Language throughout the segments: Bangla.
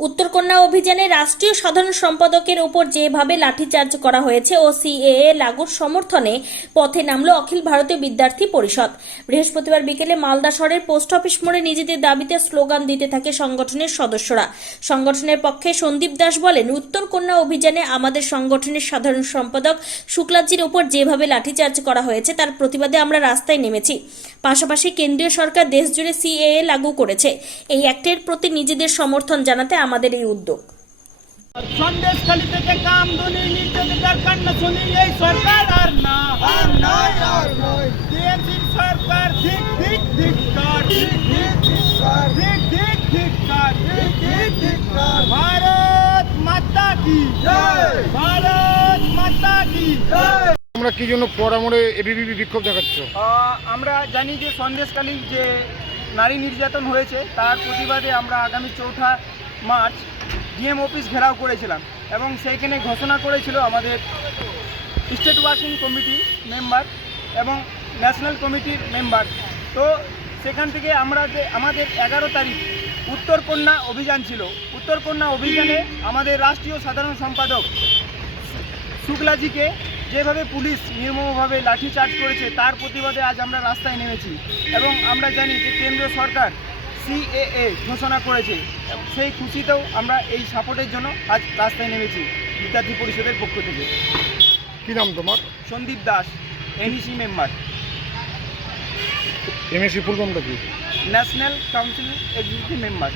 উত্তরকন্যা অভিযানে রাষ্ট্রীয় সাধারণ সম্পাদকের উপর যেভাবে লাঠিচার্জ করা হয়েছে ও সিএএ লাগুর সমর্থনে পথে নামল অখিল ভারতীয় বিদ্যার্থী পরিষদ। বৃহস্পতিবার বিকেলে মালদা শহরের পোস্ট অফিস মোড়ে নিজেদের দাবিতে স্লোগান দিতে থাকে সংগঠনের সদস্যরা। সংগঠনের পক্ষে সন্দীপ দাস বলেন, উত্তরকন্যা অভিযানে আমাদের সংগঠনের সাধারণ সম্পাদক শুক্লাজির উপর যেভাবে লাঠিচার্জ করা হয়েছে তার প্রতিবাদে আমরা রাস্তায় নেমেছি। পাশাপাশি কেন্দ্রীয় সরকার দেশজুড়ে সিএএ লাগু করেছে, এই অ্যাক্টের প্রতি নিজেদের সমর্থন জানাতে আমাদের এই উদ্যোগ। সন্দেশখালী থেকে কামদুনি নির্যাতিতার কান্না শুনি এই সরকার আর না, আর নয়, আর নয়। টিএমসি সরকার ঠিক ঠিক ঠিক কর, ঠিক ঠিক ঠিক কর, ঠিক ঠিক ঠিক কর, ঠিক ঠিক ঠিক কর। ভারত মাতা কি জয়, ভারত মাতা কি জয়। আমরা কি জন্য পরামরে এবিভিপি বিক্ষোভ দেখাচ্ছ? আমরা জানি যে সন্দেশখালীর যে নারী নির্যাতন হয়েছে তার প্রতিবাদে আমরা আগামী 4 মার্চ ডিএম অফিস ঘেরাও করেছিলাম এবং সেইখানে ঘোষণা করেছিল আমাদের স্টেট ওয়ার্কিং কমিটি মেম্বার এবং ন্যাশনাল কমিটির মেম্বার। তো সেখান থেকে আমাদের 11 তারিখ উত্তরকন্যা অভিযান ছিল। উত্তরকন্যা অভিযানে আমাদের রাষ্ট্রীয় সাধারণ সম্পাদক শুক্লাজিকে যেভাবে পুলিশ নির্মমভাবে লাঠিচার্জ করেছে তার প্রতিবাদে আজ আমরা রাস্তায় নেমেছি এবং আমরা জানি যে কেন্দ্র সরকার সিএএ ঘোষণা করেছে, সেই খুশিতেও আমরা এই সাপোর্টের জন্য আজ রাস্তায় নেমেছি বিদ্যার্থী পরিষদের পক্ষ থেকে। কি নাম তোমার? Sandeep Das, NEC member. MAC full ফর্মটা কি? National council executive member.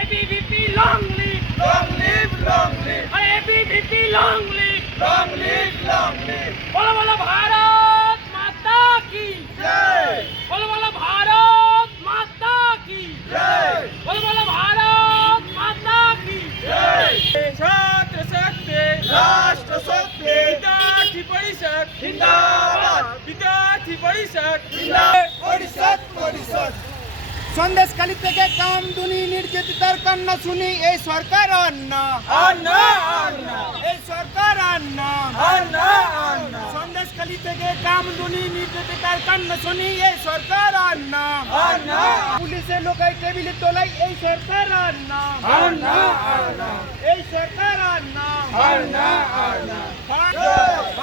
ABVP long live, long live, long live, ABVP long live, long live, long live। बोलो बोलो भारत माता की जय, बोलो बोलो भारत माता की जय, बोलो बोलो भारत माता की जय। छात्र शक्ति राष्ट्र शक्ति विद्यार्थी परिषद जिंदाबाद, विद्यार्थी परिषद পরিষদ পরিষদ। সন্দেশখালী থেকে কামদুনি নির্যাতিতার কান্না শুনি এই সরকার আর না, আর না, আর না। এই সরকার আর না, আর না, আর না। সন্দেশখালী থেকে কামদুনি নির্যাতিতার কান্না শুনি এই সরকার আর না, আর না। পুলিশের লোকাই টেবিলে তোলাই এই সরকার আর না, আর না, আর না। এই সরকার আর না, আর না, আর না।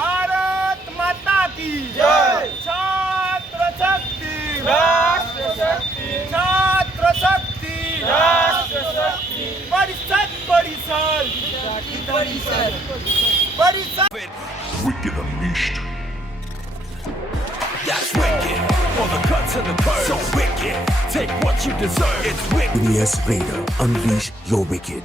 ভারত মাতা কি জয়। ছাত্র শক্তি রাষ্ট্র শক্তি, ছাত্র শক্তি রাষ্ট্র শক্তি। পরিষদ পরিষদ পরিষদ পরিষদ। Wicked Unleashed. That's wicked. For the cuts and the curves. So wicked. Take what you deserve. It's wicked. EBS Raider. Unleash your wicked.